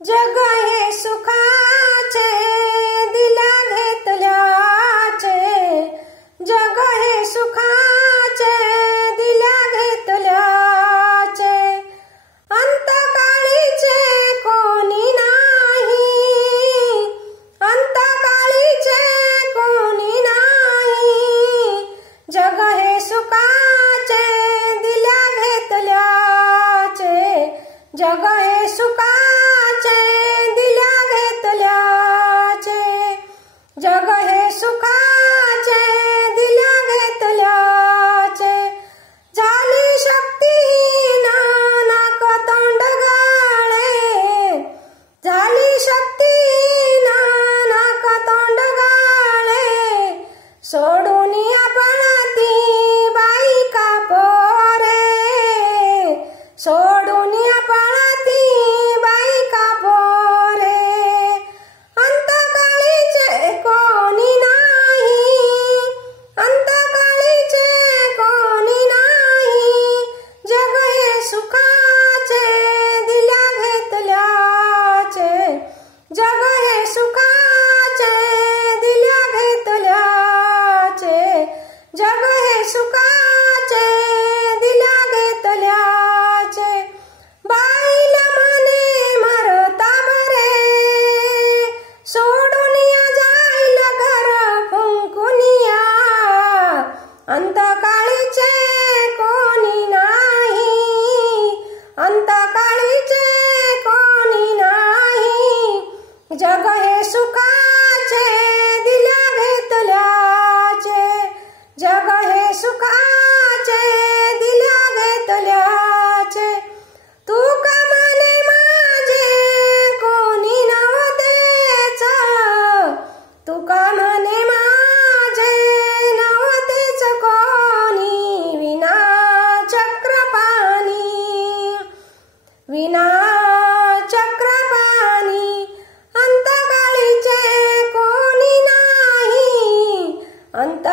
जग हे सुखाचे दिल्या घेतल्याचे, जग हे सुखाचे दिल्या घेतल्याचे, अंतकाळीचे कोणी नाही, अंतकाळीचे कोणी नाही, जग हे सुखाचे दिल्या घेतल्याचे, जग हे सुखाचे दिल्या घेतल्याचे, जग हे सुखाचे दिल्या घेतल्याचे, झाली शक्तीहीन नाक तोंड गाळे, झाली शक्तीहीन नाक तोंड गाळे, सोडून आपण ती बाई का पोरे, सोडून आपण ती बाई का पोरे, अंतकाळीचे कोणी नाही, अंतकाळीचे कोणी नाही, जग हे सुखाचे दिल्या घेतल्याचे, जग हे सुखाचे दिल्या घेतल्याचे, जग हे सुखाचे दिल्या घेतल्याचे, बाईला म्हणे मरता बरे, सोडून जाईल घर फुंकुनिया, अंतकाळीचे कोणी नाही, अंतकाळीचे कोणी नाही, जग हे सुखाचे दिल्या घेतल्याचे, जग हे सुखाचे दिल्या घेतल्याचे, तू का म्हणे माझे कोणी नव्हतेच, तू का म्हणे माझे नव्हतेच कोणी, विना चक्रपाणी, विना चक्रपाणी, अंतकाळीचे कोणी नाही, अंत